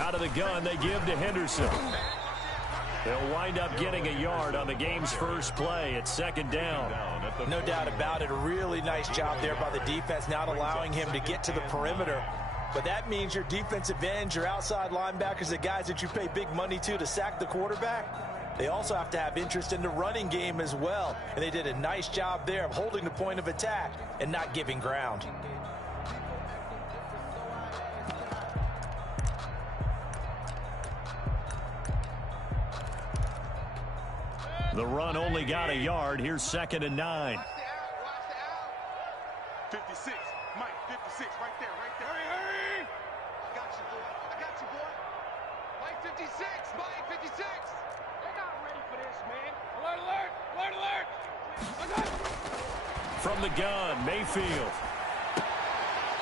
Out of the gun, they give to Henderson. They'll wind up getting a yard on the game's first play. It's second down. No doubt about it. A really nice job there by the defense, not allowing him to get to the perimeter. But that means your defensive ends, your outside linebackers, the guys that you pay big money to sack the quarterback, they also have to have interest in the running game as well. And they did a nice job there of holding the point of attack and not giving ground. The run only got a yard. Here's second and 9. 56. Mike, 56. Right there, right there. Hurry, hurry. I got you, boy. I got you, boy. Mike, 56. Mike, 56. They're not ready for this, man. Alert, alert. Alert, alert. From the gun, Mayfield.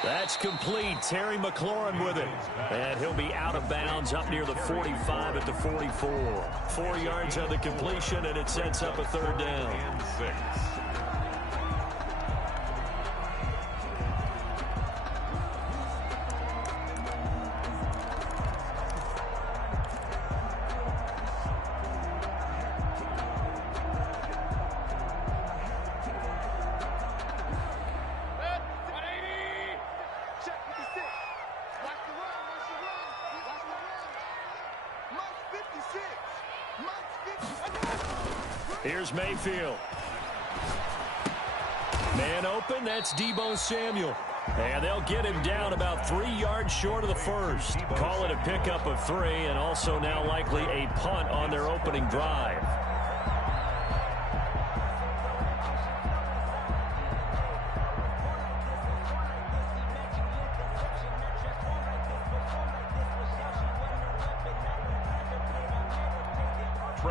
That's complete. Terry McLaurin with it. And he'll be out of bounds up near the 45 at the 44. 4 yards on the completion, and it sets up a third down. And 6. Here's Mayfield. Man open, that's Deebo Samuel. And they'll get him down about 3 yards short of the first. Call it a pickup of 3, and also now likely a punt on their opening drive.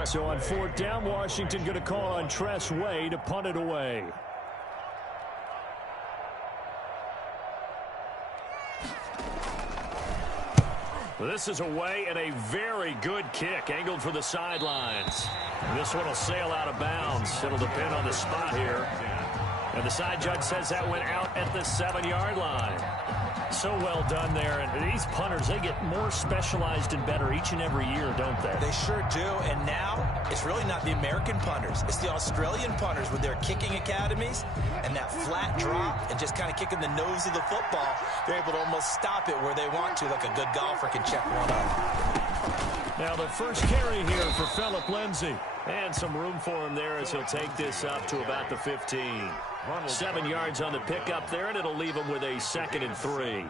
So on 4th down, Washington going to call on Tress Way to punt it away. This is away, and a very good kick angled for the sidelines. This one will sail out of bounds. It'll depend on the spot here. And the side judge says that went out at the 7-yard line. So well done there. And these punters, they get more specialized and better each and every year, don't they? They sure do. And now it's really not the American punters. It's the Australian punters with their kicking academies and that flat drop and just kind of kicking the nose of the football. They're able to almost stop it where they want to, like a good golfer can check one up. Now the first carry here for Phillip Lindsay. And some room for him there as he'll take this up to about the 15. 7 yards on the pickup there, and it'll leave him with a 2nd and 3.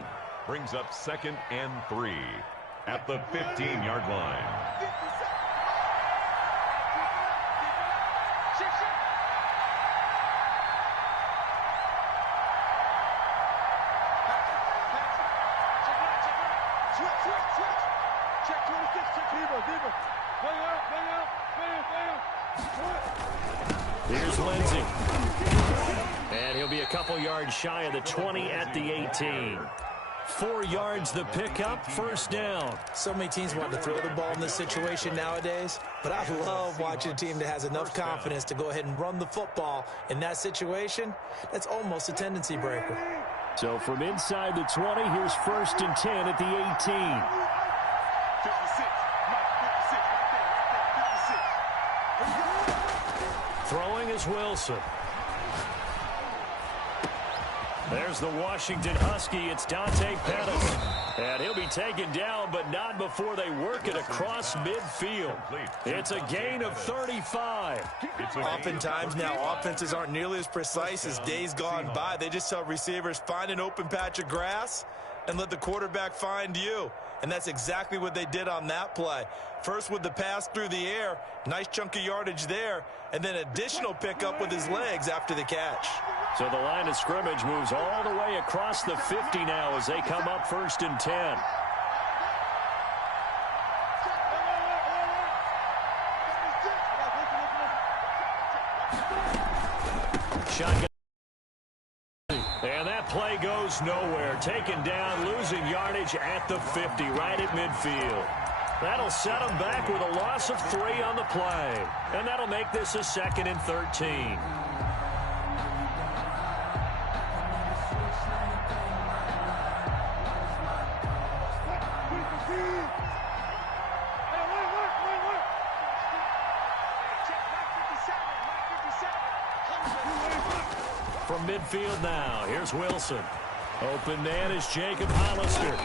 Brings up 2nd and 3 at the 15-yard line. Here's Lindsay. And he'll be a couple yards shy of the 20 at the 18. 4 yards the pickup, first down. So many teams want to throw the ball in this situation nowadays, but I love watching a team that has enough confidence to go ahead and run the football in that situation. That's almost a tendency breaker. So from inside the 20, here's 1st and 10 at the 18. 56. Throwing is Wilson. There's the Washington Husky. It's Dante Pettis. And he'll be taken down, but not before they work it across midfield. It's a gain of 35. Oftentimes now, offenses aren't nearly as precise as days gone by. They just tell receivers, find an open patch of grass and let the quarterback find you. And that's exactly what they did on that play. First with the pass through the air, nice chunk of yardage there, and then additional pickup with his legs after the catch. So the line of scrimmage moves all the way across the 50 now as they come up 1st and 10. Shotgun. And that play goes nowhere. Taken down, losing yardage at the 50, right at midfield. That'll set them back with a loss of 3 on the play. And that'll make this a 2nd and 13. From midfield now, here's Wilson. Open man is Jacob Hollister.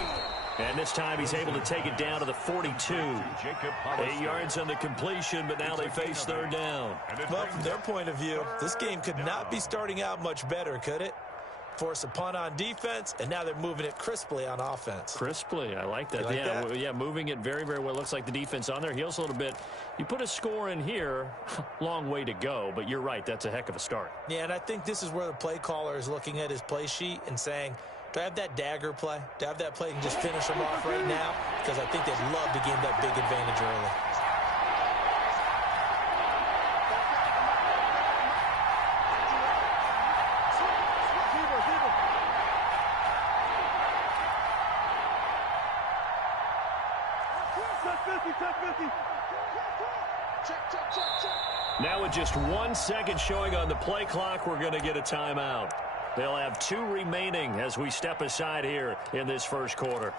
And this time he's able to take it down to the 42. 8 yards on the completion, but now they face third down. Well, from their point of view, this game could not be starting out much better, could it? Force a punt on defense, and now they're moving it crisply on offense. Crisply, I like that. You like that? Yeah, moving it very, very well. Looks like the defense on their heels a little bit. You put a score in here, long way to go, but you're right, that's a heck of a start. Yeah, and I think this is where the play caller is looking at his play sheet and saying, do I have that dagger play? Do I have that play and just finish them off right now? Because I think they'd love to gain that big advantage early. Now with just 1 second showing on the play clock, we're going to get a timeout. They'll have 2 remaining as we step aside here in this first quarter.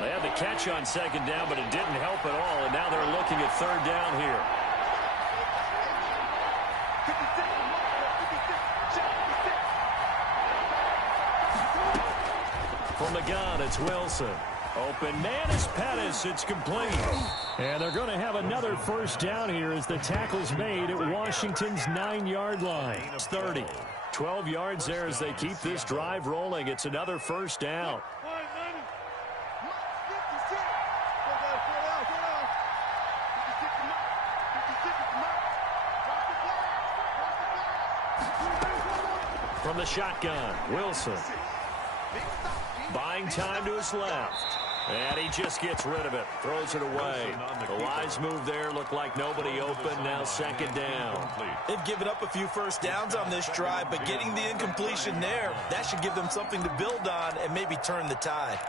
They had the catch on second down, but it didn't help at all, and now they're looking at third down here. From the gun, it's Wilson. Open man is Pettis. It's complete. And they're going to have another first down here as the tackle's made at Washington's 9-yard line. It's 30. 12 yards there as they keep this drive rolling. It's another first down. From the shotgun, Wilson. Buying time to his left. And he just gets rid of it. Throws it away. The wise move there. Looked like nobody open. Now second down. They've given up a few first downs on this drive, but getting the incompletion there, that should give them something to build on and maybe turn the tide.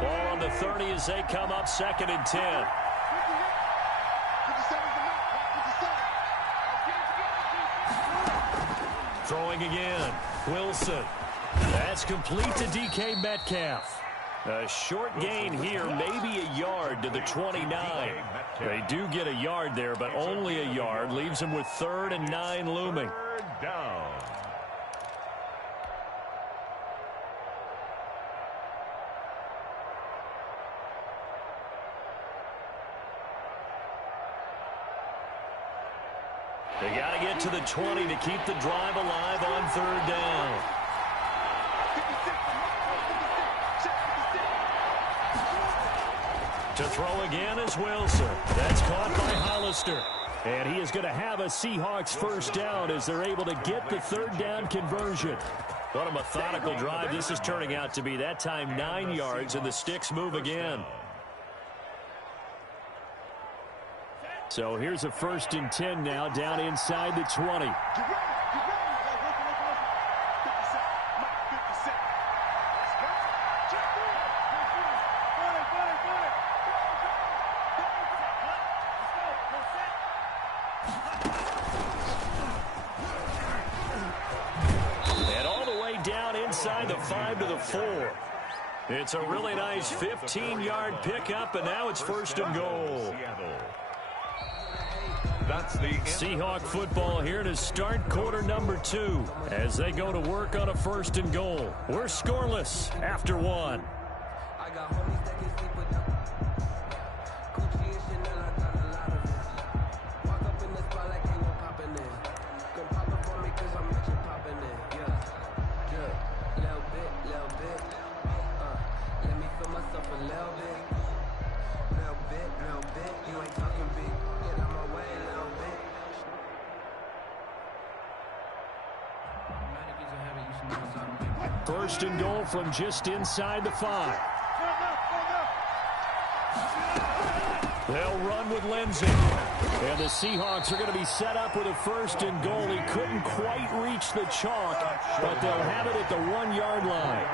Ball on the 30 as they come up second and 10. Throwing again. Wilson. That's complete to DK Metcalf. A short gain here, maybe a yard to the 29. They do get a yard there, but only a yard. Leaves them with 3rd and 9 looming. Third down. They got to get to the 20 to keep the drive alive on third down. To throw again is Wilson. That's caught by Hollister. And he is going to have a Seahawks first down as they're able to get the third down conversion. What a methodical drive this is turning out to be. That time 9 yards, and the sticks move again. So here's a 1st and 10 now down inside the 20. And all the way down inside the 5 to the 4. It's a really nice 15-yard pickup, and now it's 1st and goal. That's the Seahawk football here to start quarter number 2 as they go to work on a 1st and goal. We're scoreless after 1. First and goal from just inside the 5. They'll run with Lindsey. And the Seahawks are going to be set up with a 1st and goal. He couldn't quite reach the chalk, but they'll have it at the 1-yard line.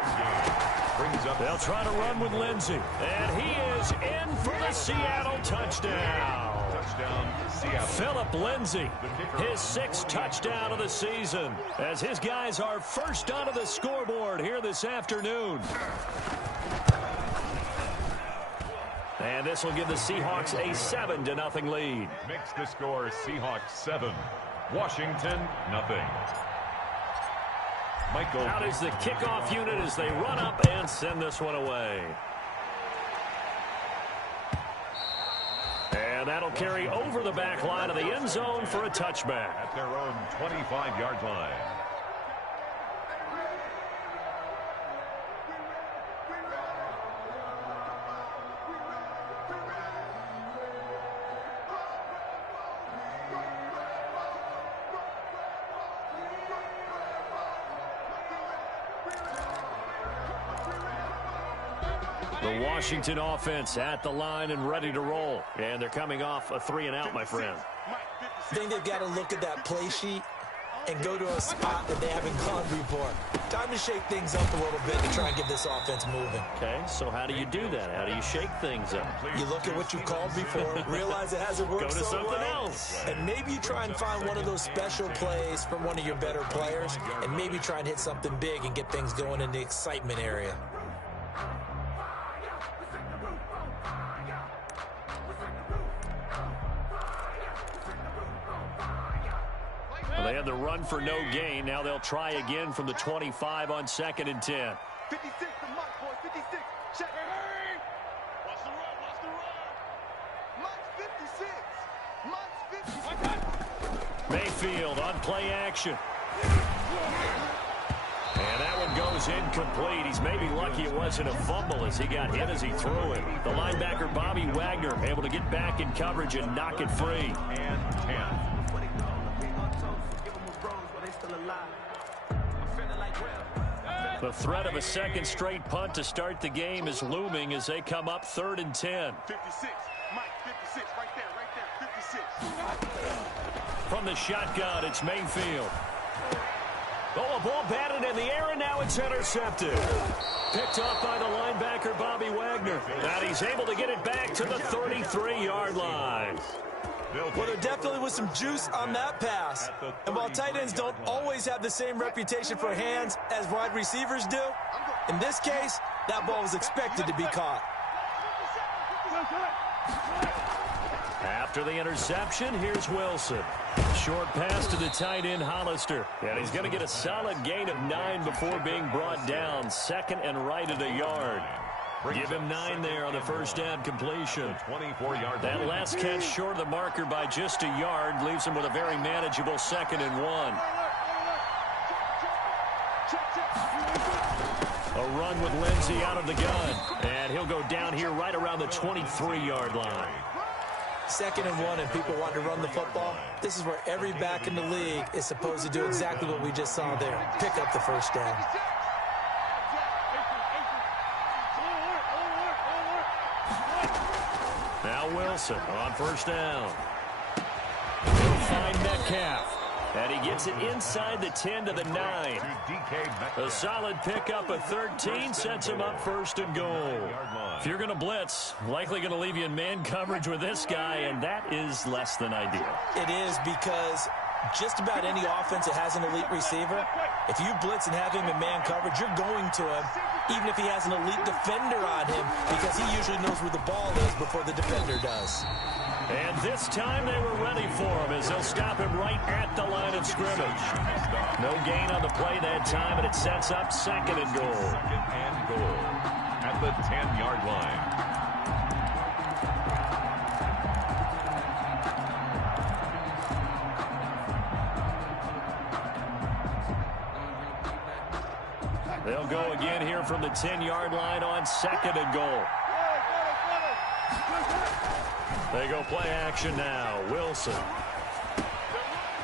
Brings up. They'll try to run with Lindsey. And he is in for the Seattle touchdown. Touchdown, Seattle. Philip Lindsey, his 6th touchdown of the season, as his guys are first onto the scoreboard here this afternoon. And this will give the Seahawks a 7-0 lead. Makes the score Seahawks 7, Washington nothing. Michael. Out is the kickoff unit as they run up and send this one away. And that'll carry over the back line of the end zone for a touchback. At their own 25-yard line. The Washington offense at the line and ready to roll. And they're coming off a 3-and-out, my friend. I think they've got to look at that play sheet and go to a spot that they haven't gone before. Time to shake things up a little bit to try and get this offense moving. Okay, so how do you do that? How do you shake things up? You look at what you called before, realize it hasn't worked Go to so something well, else. and maybe you try and find one of those special plays from one of your better players, and maybe try and hit something big and get things going in the excitement area. Well, they had the run for no gain. Now they'll try again from the 25 on 2nd and 10. 56 to Mike, boy. 56. Check. Hey! Watch the run. Watch the run. Mike's 56. Mike's 50. Mayfield on play action. And that one goes incomplete. He's maybe lucky it wasn't a fumble as he got hit as he threw it. The linebacker, Bobby Wagner, able to get back in coverage and knock it free. And 10. The threat of a second straight punt to start the game is looming as they come up 3rd and 10. 56. Mike, 56. Right there. 56. From the shotgun, it's Mayfield. Oh, a ball batted in the air, and now it's intercepted. Picked off by the linebacker, Bobby Wagner. And he's able to get it back to the 33-yard line. Well, there definitely was some juice on that pass. And while tight ends don't always have the same reputation for hands as wide receivers do, in this case, that ball was expected to be caught. After the interception, here's Wilson. Short pass to the tight end, Hollister. And he's going to get a solid gain of 9 before being brought down. 2nd and right at a yard. Give him 9 there on the first down completion. 24-yard. That last catch short of the marker by just a yard leaves him with a very manageable 2nd and 1. A run with Lindsey out of the gun. And he'll go down here right around the 23-yard line. 2nd and 1, and people want to run the football. This is where every back in the league is supposed to do exactly what we just saw there. Pick up the first down. Now Wilson on first down. He'll find Metcalf. And he gets it inside the 10 to the 9. A solid pickup of 13 sets him up 1st and goal. If you're going to blitz, likely going to leave you in man coverage with this guy, and that is less than ideal. It is, because just about any offense that has an elite receiver, if you blitz and have him in man coverage, you're going to him, even if he has an elite defender on him, because he usually knows where the ball is before the defender does. And this time they were ready for him as they'll stop him right at the line of scrimmage. No gain on the play that time, and it sets up 2nd and goal. 2nd and goal at the 10-yard line. They'll go again here from the 10-yard line on 2nd and goal. They go play action now. Wilson.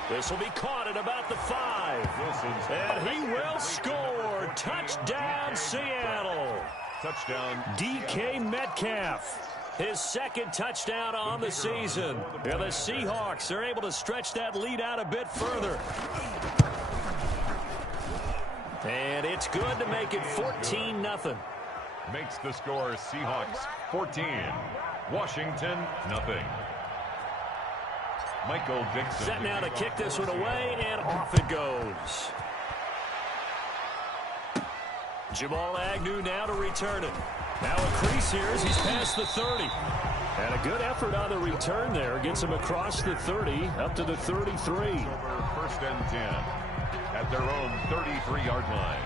This will be caught at about the 5. And he will score. Touchdown, Seattle. Touchdown. DK Metcalf. His 2nd touchdown on the season. And the Seahawks are able to stretch that lead out a bit further. And it's good to make it 14-0. Makes the score Seahawks 14, Washington nothing. Michael Dixon. Set now to kick this one away, and off it goes. Jamal Agnew now to return it. Now a crease here as he's past the 30. And a good effort on the return there. Gets him across the 30, up to the 33. First and 10 at their own 33-yard line.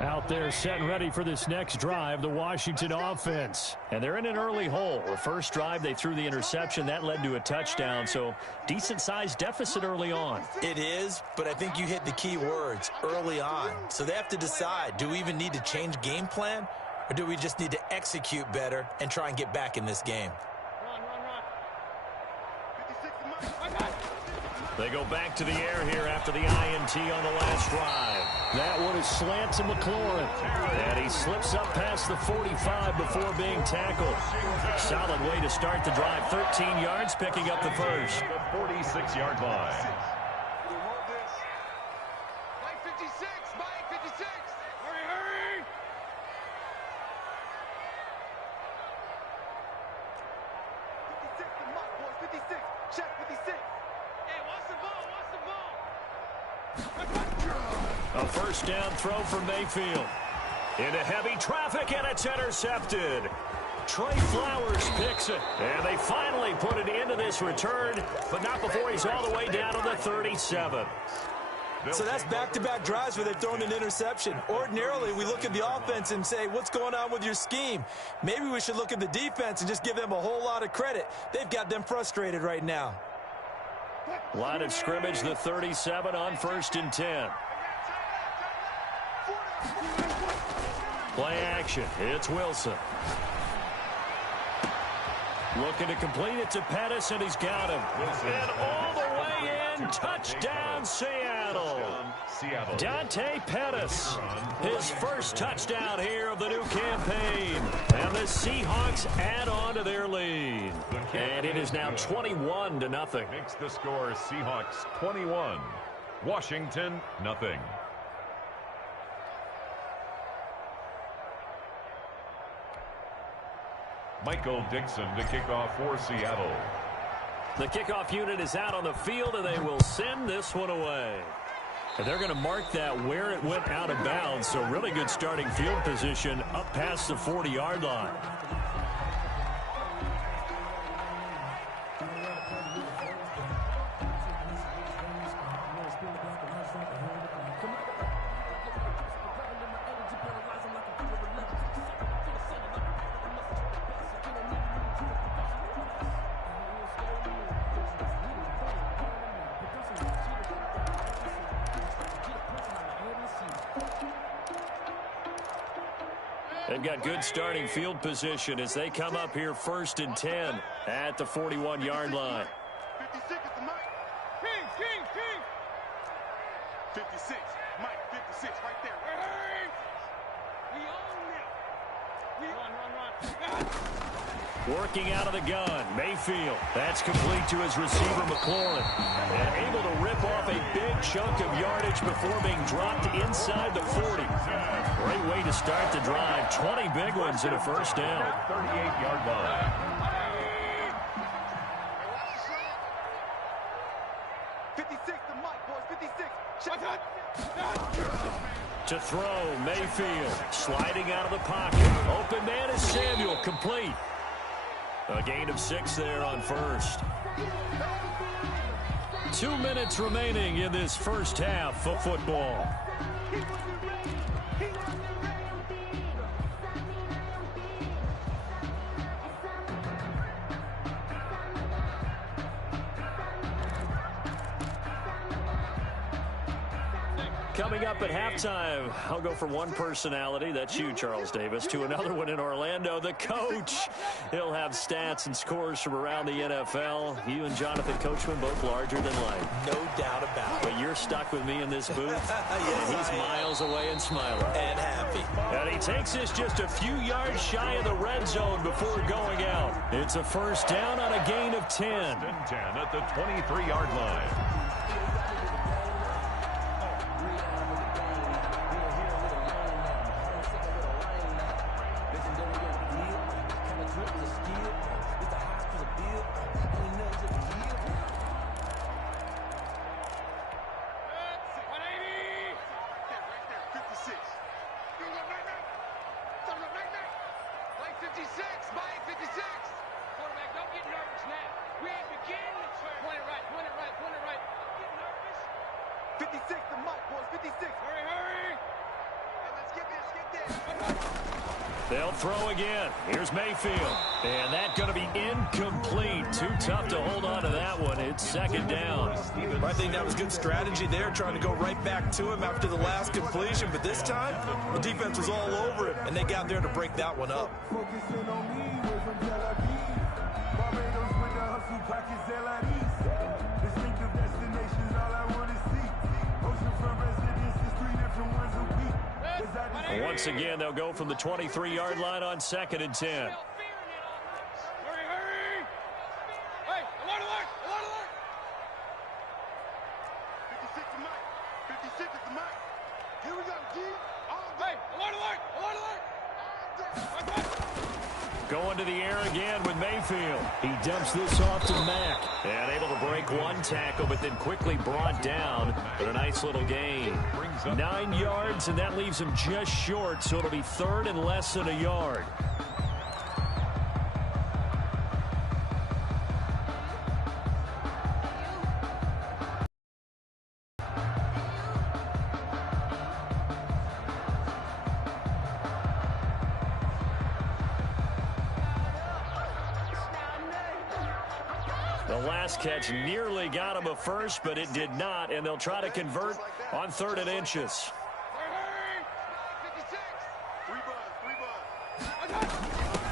Out there set and ready for this next drive, the Washington offense. And they're in an early hole. The first drive, they threw the interception. That led to a touchdown, so decent-sized deficit early on. It is, but I think you hit the key words, early on. So they have to decide, do we even need to change game plan, or do we just need to execute better and try and get back in this game? They go back to the air here after the INT on the last drive. That one is slant to McLaurin. And he slips up past the 45 before being tackled. Solid way to start the drive. 13 yards, picking up the first. The 46-yard line. Mike 56, Mike 56. Hurry, hurry. 56 to Mike, boys, 56. Check 56. Hey, what's the ball? What's the ball? A first down throw for Mayfield. Into heavy traffic, and it's intercepted. Trey Flowers picks it. And they finally put it into this return, but not before he's all the way down to the 37. So that's back-to-back drives where they've thrown an interception. Ordinarily, we look at the offense and say, what's going on with your scheme? Maybe we should look at the defense and just give them a whole lot of credit. They've got them frustrated right now. Line of scrimmage, the 37 on 1st and 10. Play action. It's Wilson. Looking to complete it to Pettis, and he's got him. And all the way in. Touchdown, Seattle. Dante Pettis. His first touchdown here of the new campaign. And the Seahawks add on to their lead. And it is now 21-0. Makes the score Seahawks 21, Washington nothing. Michael Dixon to kick off for Seattle. The kickoff unit is out on the field, and they will send this one away. And they're going to mark that where it went out of bounds, so really good starting field position up past the 40-yard line. They've got good starting field position as they come up here 1st and 10 at the 41-yard line. 56 is the Mike. King. 56, Mike 56, right there. Hurry. We own it. Run. Working out of the gun, Mayfield. That's complete to his receiver, McLaurin. And able to rip off a big chunk of yardage before being dropped inside the 40. Great way to start the drive. 20 big ones in a first down. 38-yard line. 56 to Mike, boys, 56. Check. To throw, Mayfield. Sliding out of the pocket. Open man is Samuel, complete. A gain of 6 there on first. 2 minutes remaining in this first half of football. Coming up at halftime, I'll go from one personality, that's you, Charles Davis, to another one in Orlando, the coach. He'll have stats and scores from around the NFL. You and Jonathan Coachman both larger than life. No doubt about it. But you're stuck with me in this booth. Yes, and he's miles away and smiling. And happy. And he takes this just a few yards shy of the red zone before going out. It's a first down on a gain of 10. 10 at the 23-yard line. They'll throw again. Here's Mayfield. And that's going to be incomplete. Too tough to hold on to that one. It's second down. I think that was good strategy there, trying to go right back to him after the last completion. But this time, the defense was all over it, and they got there to break that one up. Once again, they'll go from the 23-yard line on second and 10. Hurry, hurry! Hey, alert, alert! Alert, alert! 56 is Mike. 56 is the Mike. Here we go, G. Hey, alert, alert! Alert, alert! Going to the air again with Mayfield. He dumps this off to Mack. And able to break one tackle, but then quickly brought down for a nice little gain. 9 yards, and that leaves him just short, so it'll be third and less than a yard. The last catch nearly got him a first, but it did not, and they'll try to convert on third and inches.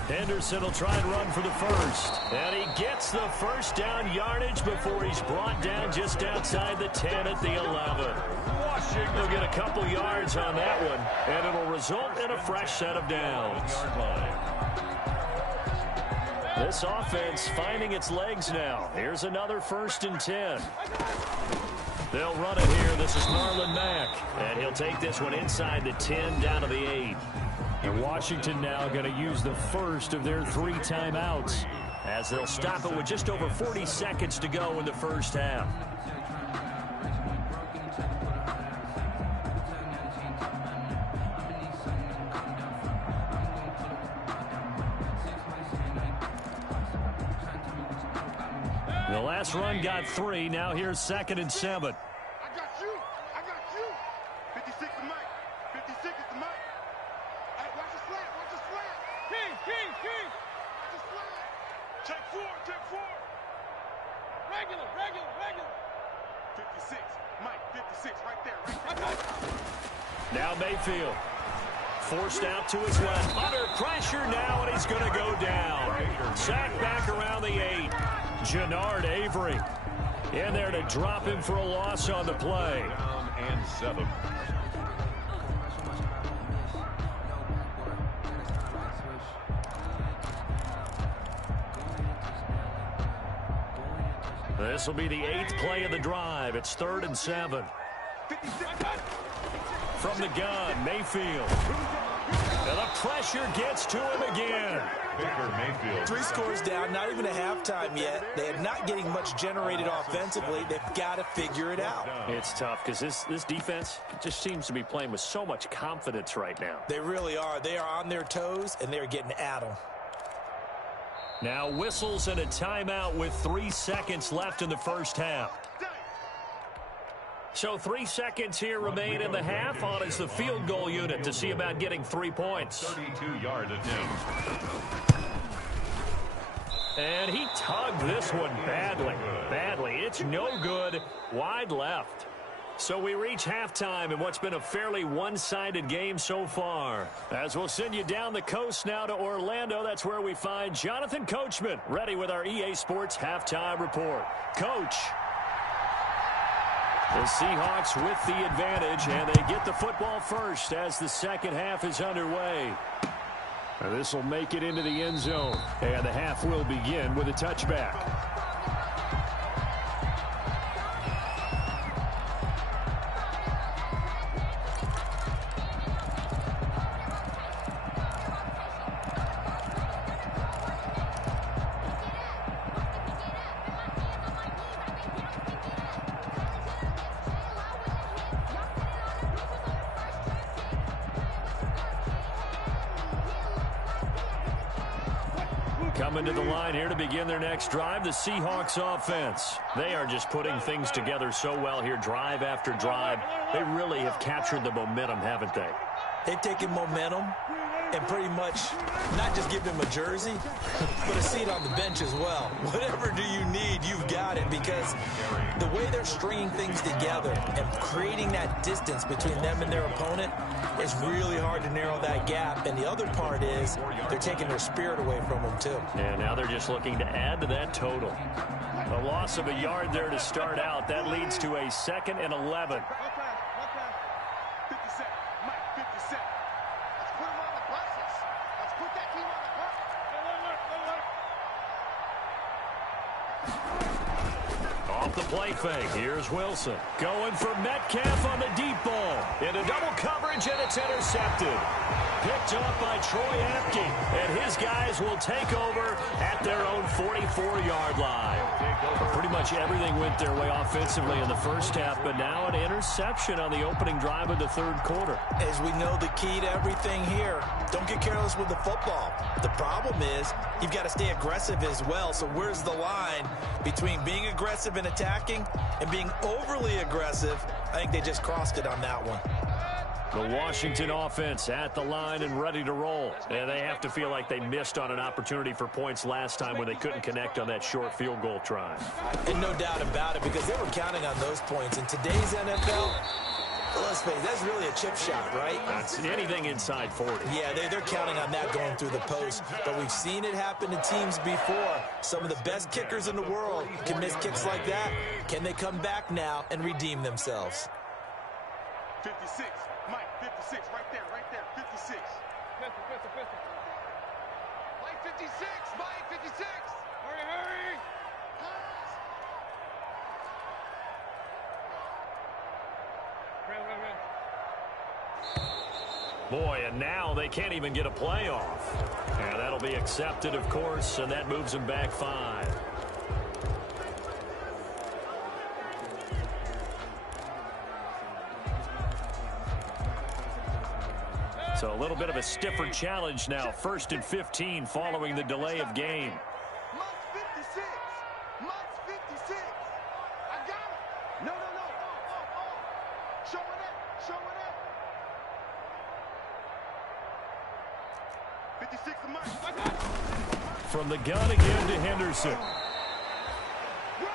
Henderson will try and run for the first. And he gets the first down yardage before he's brought down just outside the 10 at the 11. Washington will get a couple yards on that one, and it'll result in a fresh set of downs. This offense finding its legs now. Here's another first and 10. They'll run it here. This is Marlon Mack. And he'll take this one inside the 10 down to the 8. And Washington now going to use the first of their 3 timeouts as they'll stop it with just over 40 seconds to go in the first half. The last run got 3. Now here's second and 7. I got you. I got you. 56 is Mike. 56 is the Mike. Hey, watch the slant. Watch the slant. King. Watch the slant. Check 4. Regular. 56. Mike, 56 right there. Now Mayfield. Forced out to his left. Under pressure now, and he's going to go down. Sacked back around the 8. Jannard Avery in there to drop him for a loss on the play. And 7. This will be the 8th play of the drive. It's third and 7. From the gun, Mayfield. And the pressure gets to him again. Baker Mayfield. 3 scores down, not even a halftime yet. They are not getting much generated offensively. They've got to figure it out. It's tough because this defense just seems to be playing with so much confidence right now. They really are. They are on their toes, and they're getting at them. Now whistles and a timeout with 3 seconds left in the first half. So 3 seconds here remain in the half on as the field goal unit to see about getting 3 points. 32-yard attempt. And he tugged this one badly. It's no good. Wide left. So we reach halftime in what's been a fairly one-sided game so far. As we'll send you down the coast now to Orlando, that's where we find Jonathan Coachman, ready with our EA Sports halftime report. Coach. The Seahawks with the advantage, and they get the football first as the second half is underway. This will make it into the end zone, and the half will begin with a touchback. Coming to the line here to begin their next drive, the Seahawks offense. They are just putting things together so well here, drive after drive. They really have captured the momentum, haven't they? They've taken momentum and pretty much not just give them a jersey, but a seat on the bench as well. Whatever do you need, you've got it, because the way they're stringing things together and creating that distance between them and their opponent is really hard to narrow that gap. And the other part is they're taking their spirit away from them, too. And now they're just looking to add to that total. A loss of a yard there to start out. That leads to a 2nd and 11. 50 Cent. Mike, 50 Cent. Let's put him on the buses. Let's put that team on the bus. Off the play fake, here's Wilson. Going for Metcalf on the deep ball. Into double coverage, and it's intercepted. Picked up by Troy Apke, and his guys will take over at their own 44-yard line. Pretty much everything went their way offensively in the first half, but now an interception on the opening drive of the third quarter. As we know, the key to everything here, don't get careless with the football. The problem is you've got to stay aggressive as well. So where's the line between being aggressive and attacking and being overly aggressive? I think they just crossed it on that one. The Washington offense at the line and ready to roll. And they have to feel like they missed on an opportunity for points last time when they couldn't connect on that short field goal try. And no doubt about it, because they were counting on those points. In today's NFL, let's face it, that's really a chip shot, right? That's anything inside 40. Yeah, they're counting on that going through the post. But we've seen it happen to teams before. Some of the best kickers in the world can miss kicks like that. Can they come back now and redeem themselves? 56. Mike, 56. Right there, 56. Pistol. Mike, 56. Mike, 56. Hurry. Boy, and now they can't even get a play off. And that'll be accepted, of course, and that moves them back 5. So a little bit of a stiffer challenge now. 1st and 15 following the delay of game. Mike's 56. Mike's 56. I got it. No. Show it up. 56 to Mike. I got it. From the gun again to Henderson.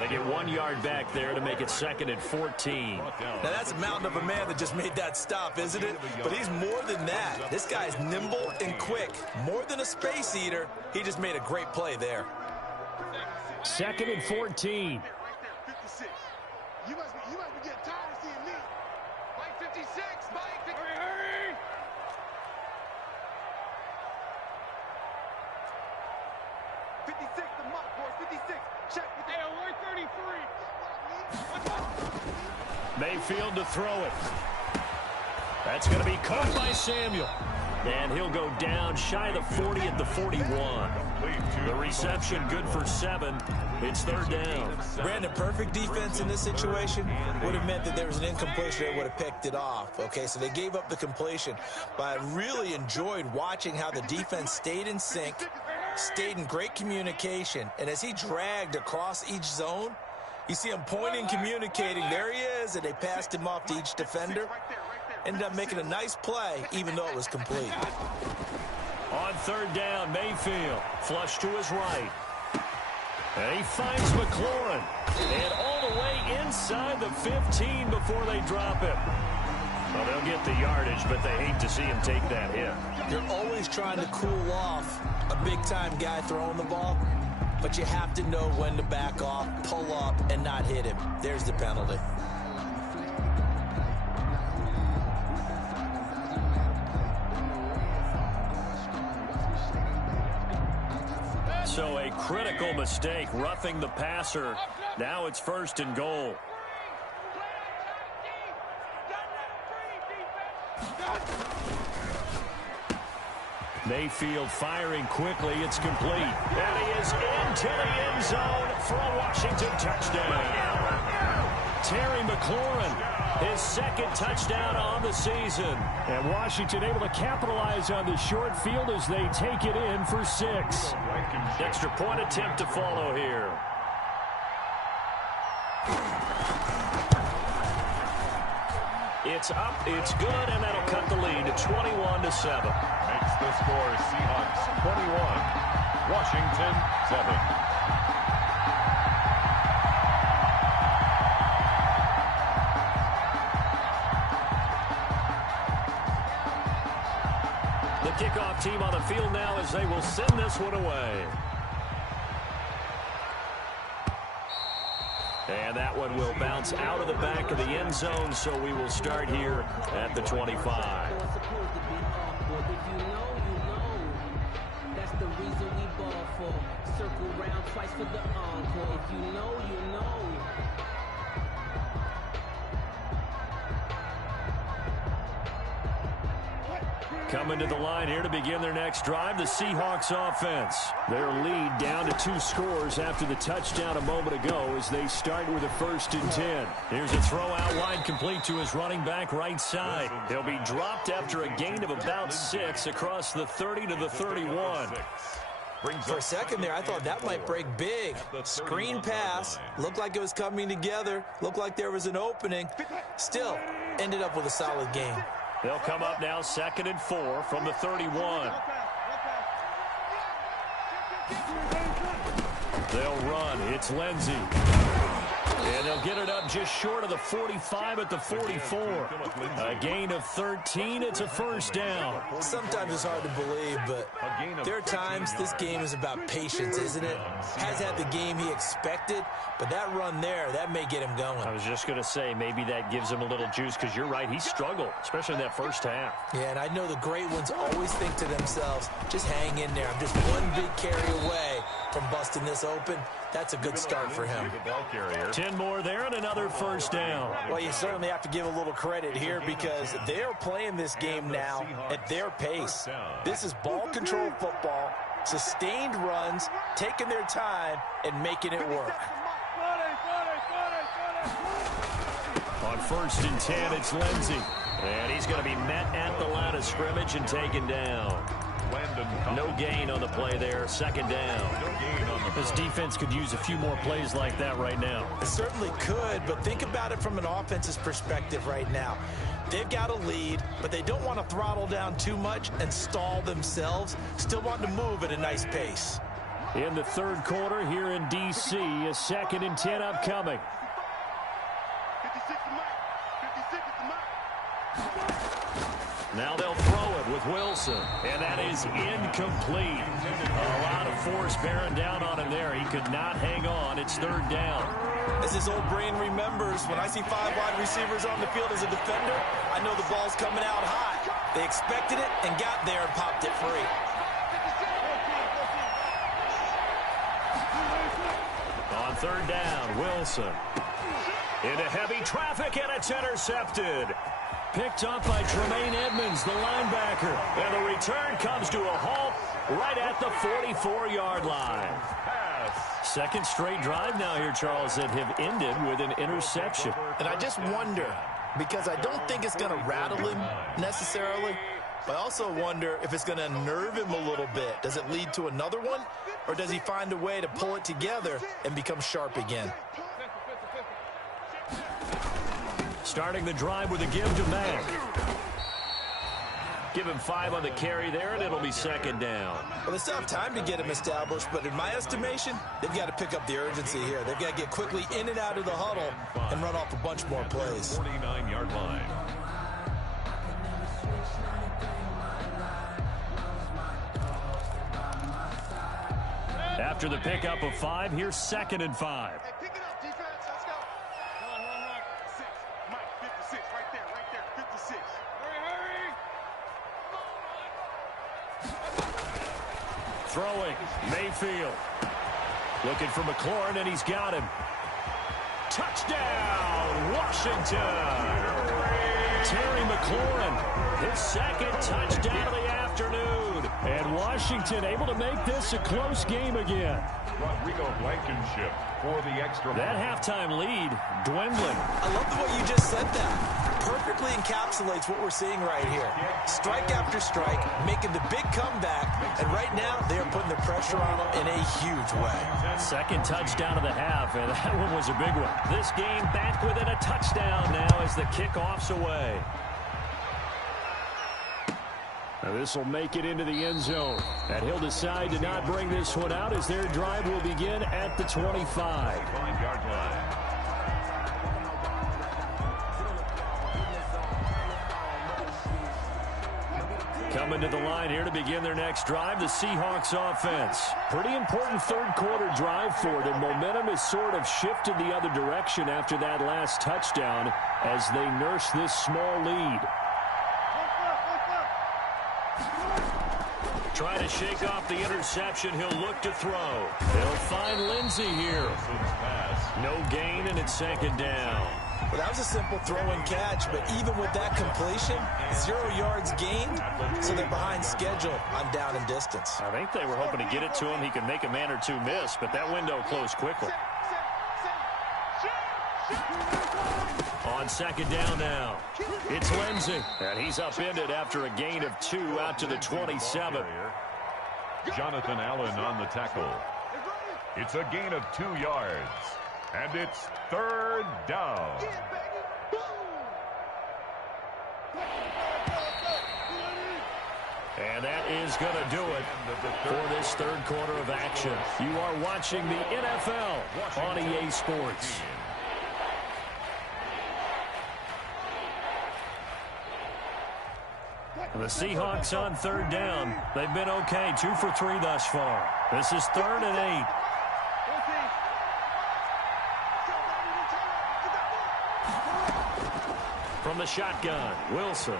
They get 1 yard back there to make it 2nd and 14. Now, that's a mountain of a man that just made that stop, isn't it? But he's more than that. This guy's nimble and quick. More than a space eater, he just made a great play there. 2nd and 14. Right there, 56. You must be getting tired of seeing me. Mike, 56. Mike, 56. Hurry. 56 to Mike, boys. 56. Check with the alert 33. Mayfield to throw it. That's going to be caught by Samuel. And he'll go down shy of the 40 at the 41. The reception good for 7. It's 3rd down. Brandon, perfect defense in this situation would have meant that there was an incompletion. They would have picked it off. Okay, so they gave up the completion. But I really enjoyed watching how the defense stayed in sync, stayed in great communication. And as he dragged across each zone, you see him pointing, communicating. There he is, and they passed him off to each defender. Ended up making a nice play, even though it was complete. On 3rd down, Mayfield. Flush to his right. And he finds McLaurin. And all the way inside. inside the 15 before they drop him. Well, they'll get the yardage, but they hate to see him take that hit. You're always trying to cool off a big-time guy throwing the ball, but you have to know when to back off, pull up, and not hit him. There's the penalty. So a critical mistake, roughing the passer. Now it's 1st and goal. Mayfield firing quickly. It's complete. And he is into the end zone for a Washington touchdown. Terry McLaurin, his 2nd touchdown on the season. And Washington able to capitalize on the short field as they take it in for 6. Extra point attempt to follow here. It's up, it's good, and that'll cut the lead to 21-7. Makes the score Seahawks 21, Washington 7. The kickoff team on the field now as they will send this one away. And that one will bounce out of the back of the end zone, so we will start here at the 25. That's the reason we ball for. Circle round twice for the encore. If you know, you know. Coming to the line here to begin their next drive, the Seahawks offense. Their lead down to 2 scores after the touchdown a moment ago as they start with a 1st and 10. Here's a throw out wide complete to his running back right side. He'll be dropped after a gain of about 6 across the 30 to the 31. For a second there, I thought that might break big. Screen pass. Looked like it was coming together. Looked like there was an opening. Still, ended up with a solid gain. They'll come up now 2nd and 4 from the 31. They'll run. It's Lindsey. And they'll get it up just short of the 45 at the 44. A gain of 13. It's a 1st down. Sometimes it's hard to believe, but there are times this game is about patience, isn't it? Has had the game he expected, but that run there, that may get him going. I was just going to say, maybe that gives him a little juice, because you're right, he struggled, especially in that first half. Yeah, and I know the great ones always think to themselves, just hang in there. I'm just one big carry away from busting this open. That's a good start for him. 10 more there and another 1st down. Well, you certainly have to give a little credit here because they're playing this game now at their pace. This is ball control football, sustained runs, taking their time, and making it work. On 1st and 10, it's Lindsey. And he's going to be met at the line of scrimmage and taken down. No gain on the play there. 2nd down. This defense could use a few more plays like that right now. It certainly could, but think about it from an offense's perspective right now. They've got a lead, but they don't want to throttle down too much and stall themselves. Still want to move at a nice pace. In the 3rd quarter here in D.C., a 2nd and 10 upcoming. 56 to Mike. 56 to Mike. Now they'll throw it with Wilson, and that is incomplete. A lot of force bearing down on him there. He could not hang on. It's 3rd down. As his old brain remembers, when I see 5 wide receivers on the field as a defender, I know the ball's coming out high. They expected it and got there and popped it free. On 3rd down, Wilson. Into heavy traffic, and it's intercepted. Picked up by Tremaine Edmonds, the linebacker. And the return comes to a halt right at the 44-yard line. 2nd straight drive now here, Charles, that have ended with an interception. And I just wonder, because I don't think it's going to rattle him necessarily, but I also wonder if it's going to nerve him a little bit. Does it lead to another one, or does he find a way to pull it together and become sharp again? Starting the drive with a give to Mack. Give him 5 on the carry there, and it'll be second down. Well, they still have time to get him established, but in my estimation, they've got to pick up the urgency here. They've got to get quickly in and out of the huddle and run off a bunch more plays. 49-yard line. After the pickup of 5, here's 2nd and 5. Hey, pick it up, defense. Let's go. Hold on. 6. Mike, 56. Right there. 56. Hurry. Throwing, Mayfield. Looking for McLaurin, and he's got him. Touchdown, Washington. Terry McLaurin, his 2nd touchdown of the afternoon. And Washington able to make this a close game again. Rodrigo Blankenship for the extra. That halftime lead dwindling. I love the way you just said that. Perfectly encapsulates what we're seeing right here. Strike after strike, making the big comeback, and right now they are putting the pressure on them in a huge way. 2nd touchdown of the half, and that one was a big one. This game back within a touchdown now as the kickoff's away. Now this will make it into the end zone. And he'll decide to not bring this one out as their drive will begin at the 25. 5-yard line. Coming to the line here to begin their next drive, the Seahawks offense. Pretty important third-quarter drive for them. Momentum has sort of shifted the other direction after that last touchdown as they nurse this small lead. Trying to shake off the interception. He'll look to throw. They'll find Lindsey here. No gain, and it's 2nd down. Well, that was a simple throw and catch, but even with that completion, 0 yards gained, so they're behind schedule on down and distance. I think they were hoping to get it to him. He could make a man or two miss, but that window closed quickly. On 2nd down now, it's Lindsey. And he's upended after a gain of 2 out to the 27. Jonathan Allen on the tackle. It's a gain of 2 yards. And it's 3rd down. And that is going to do it for this 3rd quarter of action. You are watching the NFL on EA Sports. The Seahawks on 3rd down. They've been okay, 2 for 3 thus far. This is 3rd and 8. From the shotgun, Wilson.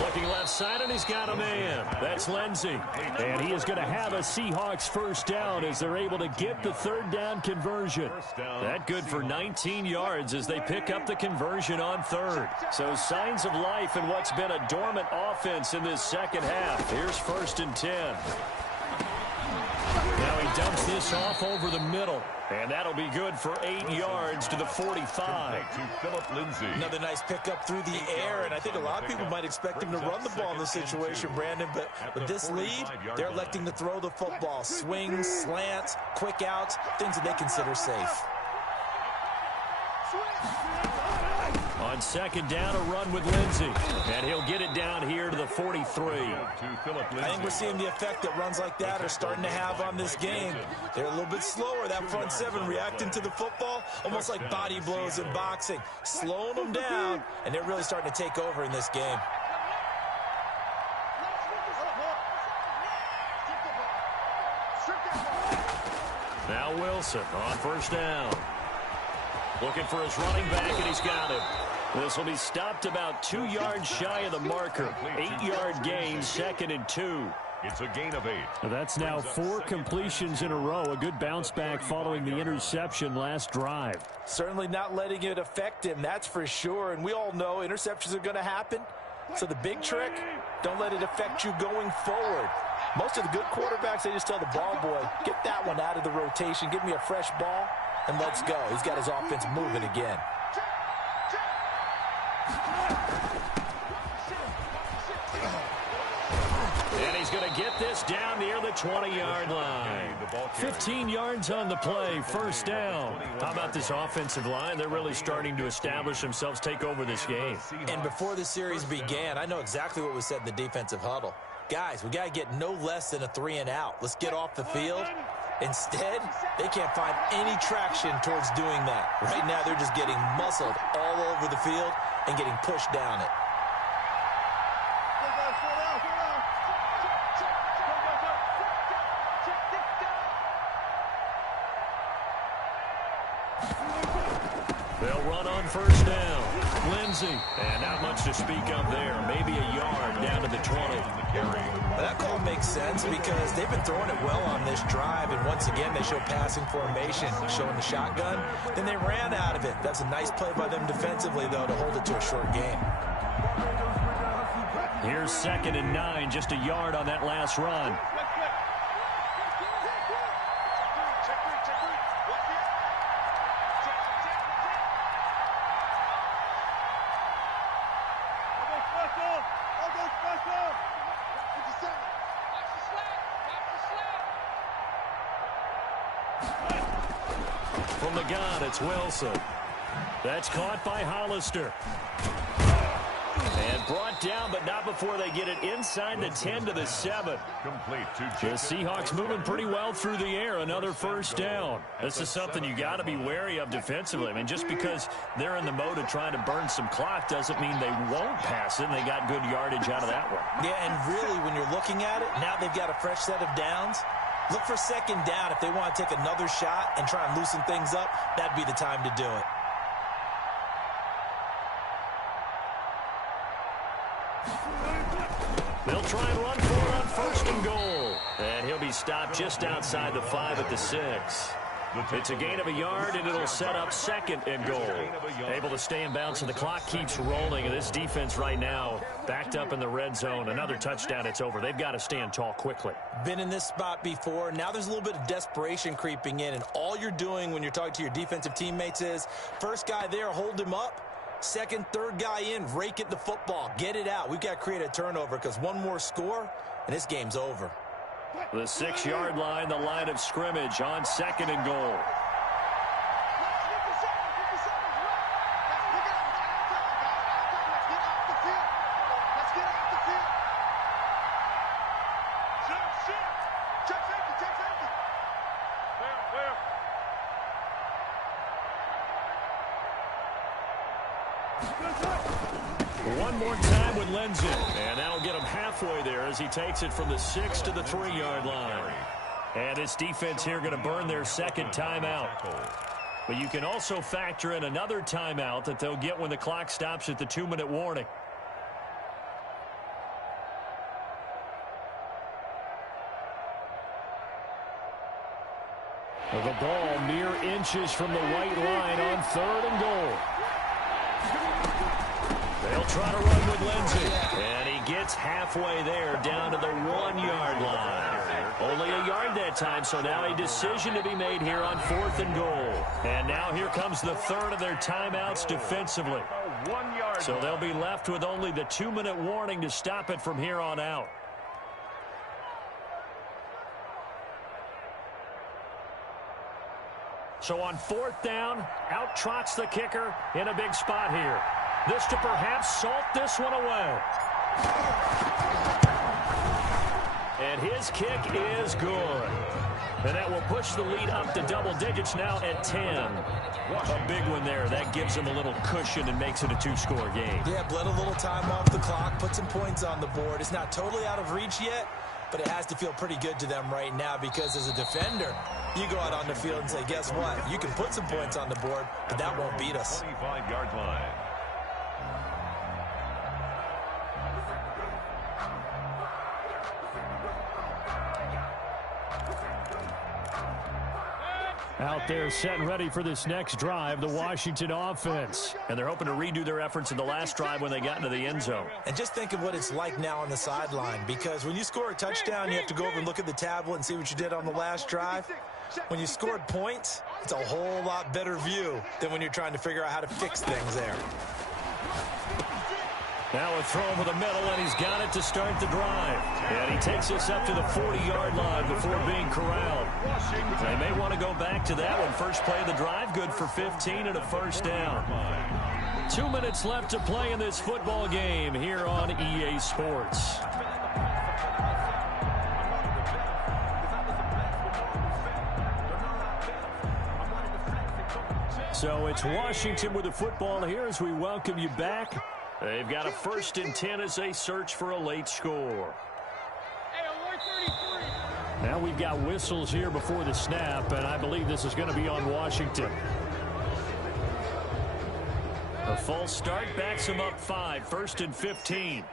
Looking left side, and he's got a man. That's Lindsey. And he is going to have a Seahawks 1st down as they're able to get the 3rd down conversion. That good for 19 yards as they pick up the conversion on 3rd. So signs of life in what's been a dormant offense in this 2nd half. Here's 1st and 10. Now he dumps this off over the middle. And that'll be good for 8 yards to the 45. To Philip Lindsay. Another nice pickup through the air, and I think a lot of people might expect him to run the ball in this situation, Brandon, but with this lead, they're electing to throw the football. Swings, slants, quick outs, things that they consider safe. On 2nd down, a run with Lindsey. And he'll get it down here to the 43. I think we're seeing the effect that runs like that are starting to have on this game. They're a little bit slower, that front 7 reacting to the football, almost like body blows in boxing, slowing them down, and they're really starting to take over in this game. Now Wilson on 1st down. Looking for his running back, and he's got him. This will be stopped about 2 yards shy of the marker. 8-yard gain, 2nd and 2. It's a gain of 8. That's now 4 completions in a row. A good bounce back following the interception last drive. Certainly not letting it affect him, that's for sure. And we all know interceptions are going to happen. So the big trick, don't let it affect you going forward. Most of the good quarterbacks, they just tell the ball boy, get that one out of the rotation, give me a fresh ball, and let's go. He's got his offense moving again. And he's going to get this down near the 20-yard line. 15 yards on the play, first down. How about this offensive line? They're really starting to establish themselves, take over this game. And before the series began, I know exactly what was said in the defensive huddle. Guys, we got to get no less than a 3-and-out. Let's get off the field. Instead, they can't find any traction towards doing that. Right now, they're just getting muscled all over the field and getting pushed down it. They'll run on first down. Lindsey. And not much to speak of there. Maybe a yard down to the 20. Well, that call makes sense because they've been throwing it well on this drive. And once again, they show passing formation, showing the shotgun. Then they ran out of it. That's a nice play by them defensively, though, to hold it to a short game. Here's 2nd and 9. Just a yard on that last run. From the gun, it's Wilson. That's caught by Hollister. And brought down, but not before they get it inside the 10 to the 7. The Seahawks moving pretty well through the air. Another first down. This is something you got to be wary of defensively. I mean, just because they're in the mode of trying to burn some clock doesn't mean they won't pass it, and they got good yardage out of that one. Yeah, and really, when you're looking at it, now they've got a fresh set of downs. Look for 2nd down. If they want to take another shot and try and loosen things up, that'd be the time to do it. They'll try and run for it on 1st and goal. And he'll be stopped just outside the 5 at the 6. It's a gain of a yard, and it'll set up 2nd and goal. Able to stay in bounds, and the clock keeps rolling. And this defense right now backed up in the red zone. Another touchdown, it's over. They've got to stand tall quickly. Been in this spot before. Now there's a little bit of desperation creeping in, and all you're doing when you're talking to your defensive teammates is, first guy there, hold him up. 2nd, 3rd guy in, rake at the football. Get it out. We've got to create a turnover because one more score, and this game's over. The 6-yard line, the line of scrimmage on 2nd and goal. One more time with Lindsey. And that'll get him halfway there as he takes it from the 6 to the 3-yard line. And this defense here going to burn their 2nd timeout. But you can also factor in another timeout that they'll get when the clock stops at the 2-minute warning. The ball mere inches from the white line on 3rd and goal. They'll try to run with Lindsey. And he gets halfway there down to the 1-yard line. Only a yard that time, so now a decision to be made here on 4th and goal. And now here comes the 3rd of their timeouts defensively. So they'll be left with only the 2-minute warning to stop it from here on out. So on 4th down, out trots the kicker in a big spot here. This to perhaps salt this one away. And his kick is good. And that will push the lead up to double digits now at 10. A big one there. That gives them a little cushion and makes it a 2-score game. Yeah, bled a little time off the clock, put some points on the board. It's not totally out of reach yet, but it has to feel pretty good to them right now because as a defender, you go out on the field and say, guess what? You can put some points on the board, but that won't beat us. 25-yard line. Out there set and ready for this next drive, the Washington offense. And they're hoping to redo their efforts in the last drive when they got into the end zone. And just think of what it's like now on the sideline, because when you score a touchdown, you have to go over and look at the tablet and see what you did on the last drive. When you scored points, it's a whole lot better view than when you're trying to figure out how to fix things there. Now a throw over the middle, and he's got it to start the drive. And he takes us up to the 40-yard line before being corralled. They may want to go back to that one. First play of the drive, good for 15 and a first down. 2 minutes left to play in this football game here on EA Sports. So it's Washington with the football here as we welcome you back. They've got a 1st and 10 as they search for a late score. Now we've got whistles here before the snap, and I believe this is going to be on Washington. A false start backs him up 5, 1st and 15.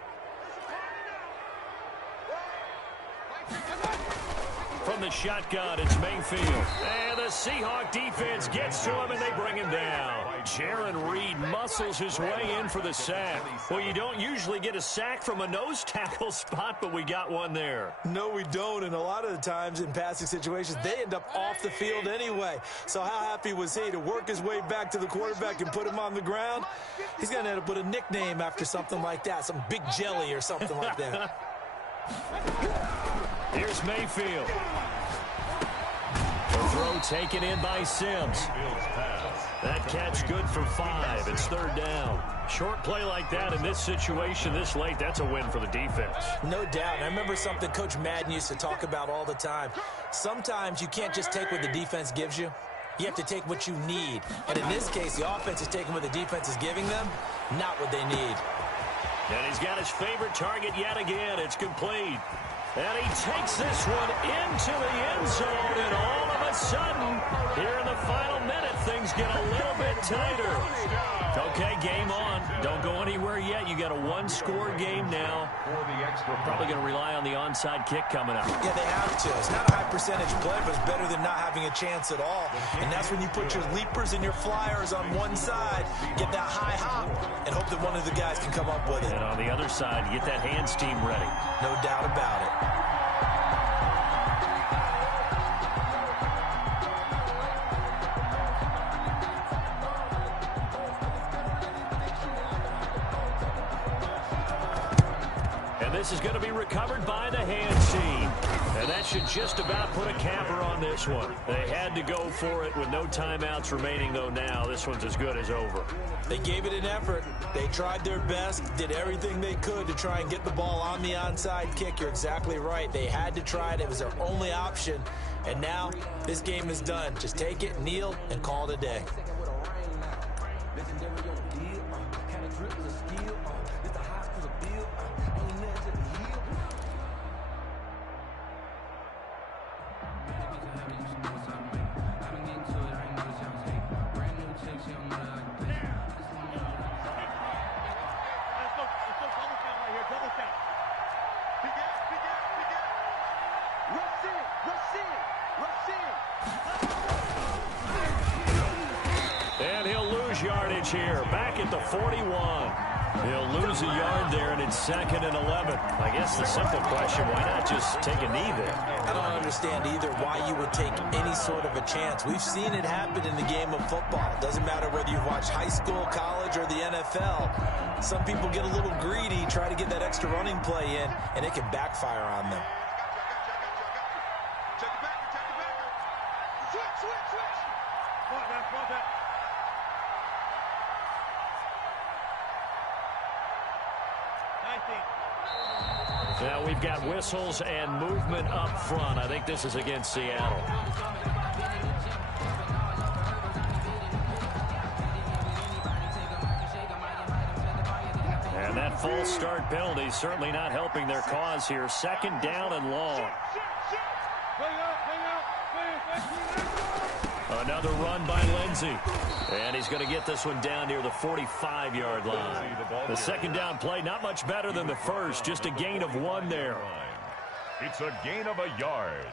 From the shotgun, it's Mayfield. And the Seahawk defense gets to him, and they bring him down. Jaron Reed muscles his way in for the sack. Well, you don't usually get a sack from a nose tackle spot, but we got one there. No, we don't, and a lot of the times in passing situations, they end up off the field anyway. So how happy was he to work his way back to the quarterback and put him on the ground? He's going to end up with a nickname after something like that, some Big Jelly or something like that. Here's Mayfield. The throw taken in by Sims. That catch good for 5. It's 3rd down. Short play like that in this situation this late, that's a win for the defense. No doubt. I remember something Coach Madden used to talk about all the time. Sometimes you can't just take what the defense gives you. You have to take what you need. And in this case, the offense is taking what the defense is giving them, not what they need. And he's got his favorite target yet again. It's complete. And he takes this one into the end zone, and all of a sudden, here in the final minute, things get a little bit tighter. Okay, game on. Don't go anywhere yet. You got a 1-score game now. Probably going to rely on the onside kick coming up. Yeah, they have to. It's not a high-percentage play, but it's better than not having a chance at all. And that's when you put your leapers and your flyers on one side, get that high hop, and hope that one of the guys can come up with it. And on the other side, get that hands team ready. No doubt about it. This is going to be recovered by the hands team. And that should just about put a capper on this one. They had to go for it with no timeouts remaining, though now. This one's as good as over. They gave it an effort. They tried their best, did everything they could to try and get the ball on the onside kick. You're exactly right. They had to try it. It was their only option. And now this game is done. Just take it, kneel, and call it a day. And he'll lose yardage here, back at the 41. He'll lose a yard there, and it's 2nd and 11. I guess the simple question, why not just take a knee there? I don't understand either why you would take any sort of a chance. We've seen it happen in the game of football. It doesn't matter whether you've watched high school, college, or the NFL. Some people get a little greedy, try to get that extra running play in, and it can backfire on them. Now we've got whistles and movement up front. I think this is against Seattle. And that false start penalty certainly not helping their cause here. 2nd down and long. Another run by Lindsey. And he's going to get this one down near the 45-yard line. The 2nd down play, not much better than the first. Just a gain of 1 there. It's a gain of a yard.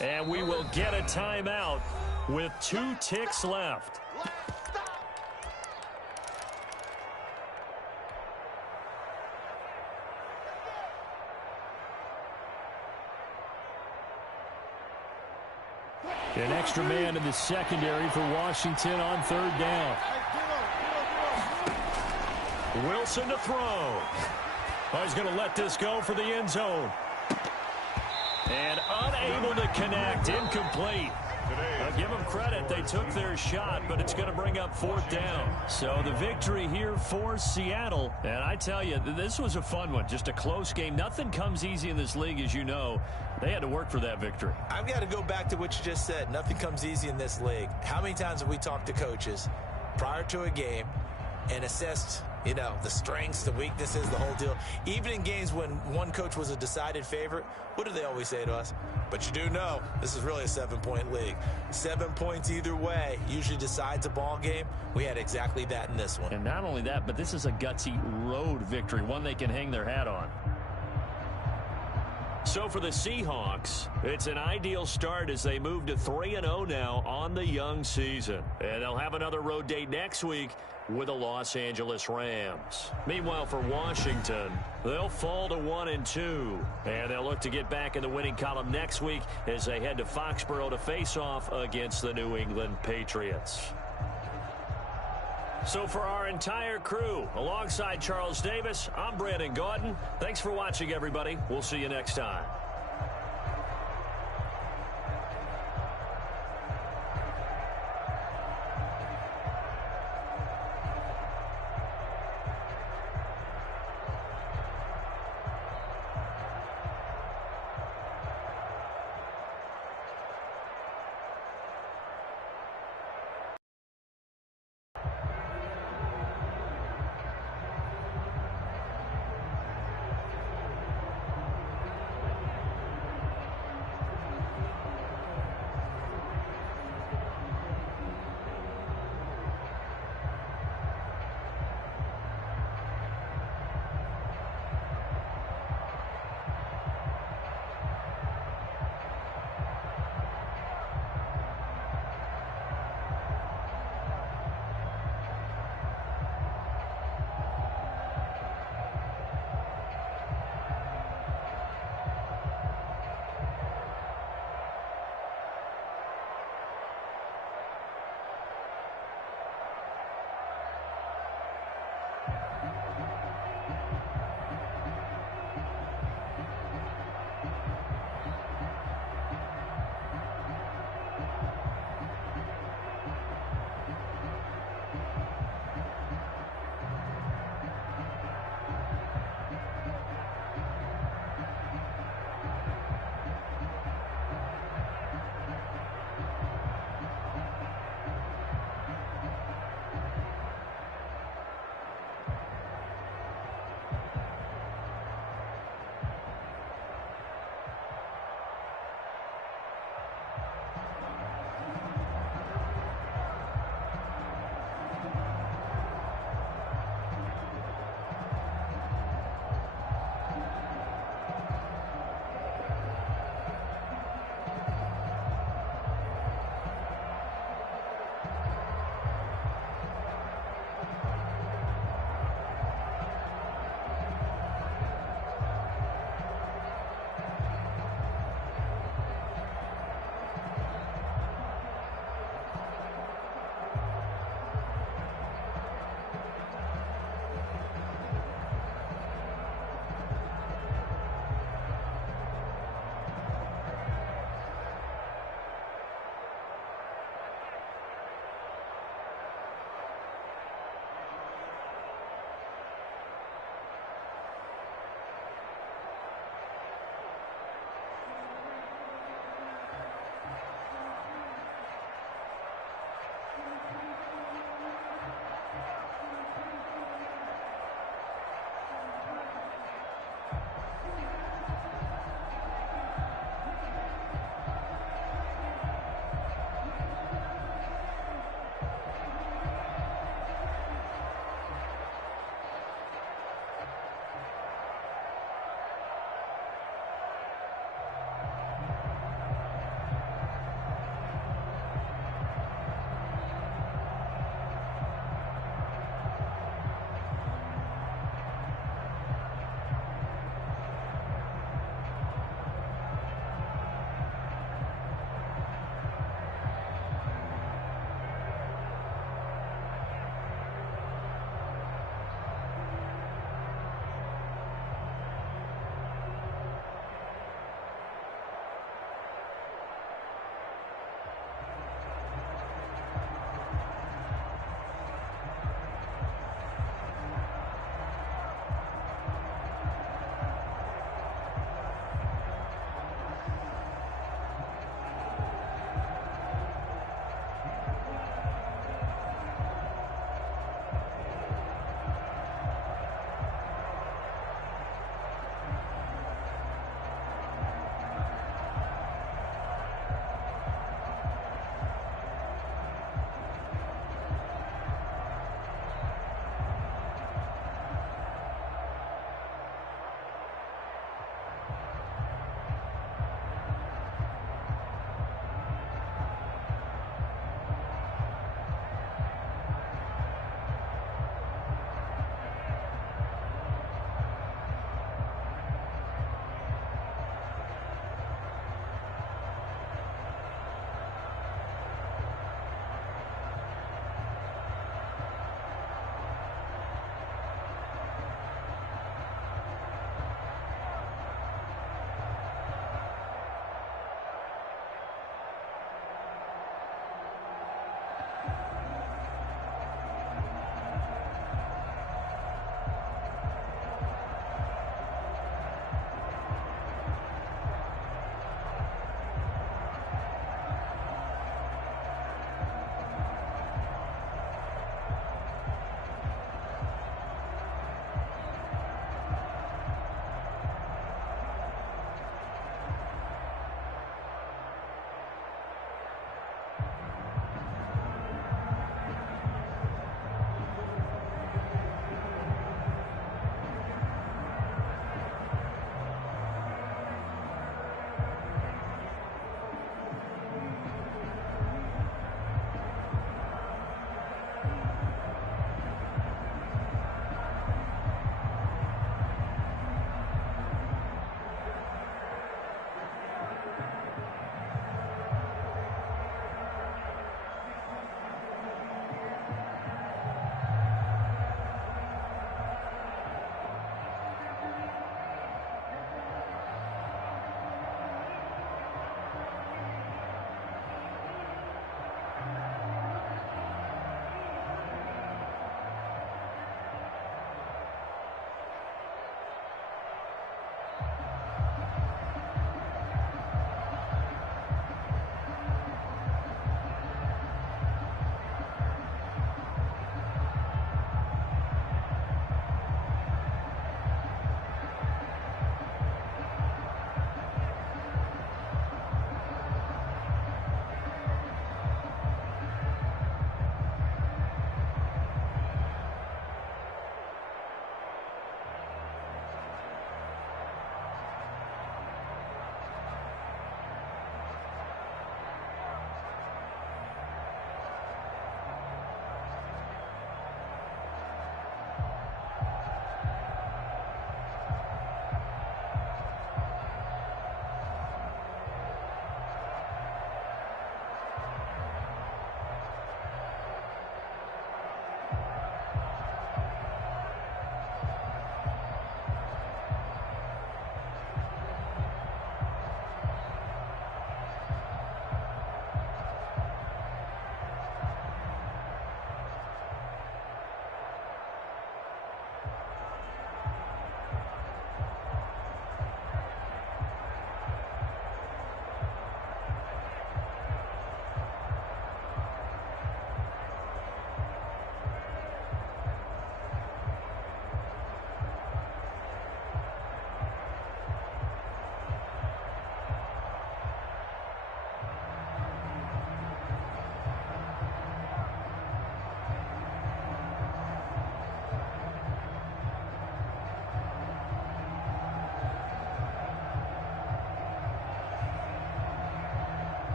And we will get a timeout with 2 ticks left. An extra man in the secondary for Washington on 3rd down. Wilson to throw. Oh, he's going to let this go for the end zone. And unable to connect. Incomplete. Give them credit. They took their shot, but it's going to bring up 4th down. So the victory here for Seattle. And I tell you, this was a fun one. Just a close game. Nothing comes easy in this league, as you know. They had to work for that victory. I've got to go back to what you just said. Nothing comes easy in this league. How many times have we talked to coaches prior to a game and assessed, you know, the strengths, the weaknesses, the whole deal? Even in games when one coach was a decided favorite, what do they always say to us? But you do know this is really a 7-point league. 7 points either way usually decides a ball game. We had exactly that in this one. And not only that, but this is a gutsy road victory, one they can hang their hat on. So for the Seahawks, it's an ideal start as they move to 3-0 now on the young season. And they'll have another road date next week with the Los Angeles Rams. Meanwhile, for Washington, they'll fall to 1-2. And they'll look to get back in the winning column next week as they head to Foxborough to face off against the New England Patriots. So for our entire crew, alongside Charles Davis, I'm Brandon Gaudin. Thanks for watching, everybody. We'll see you next time.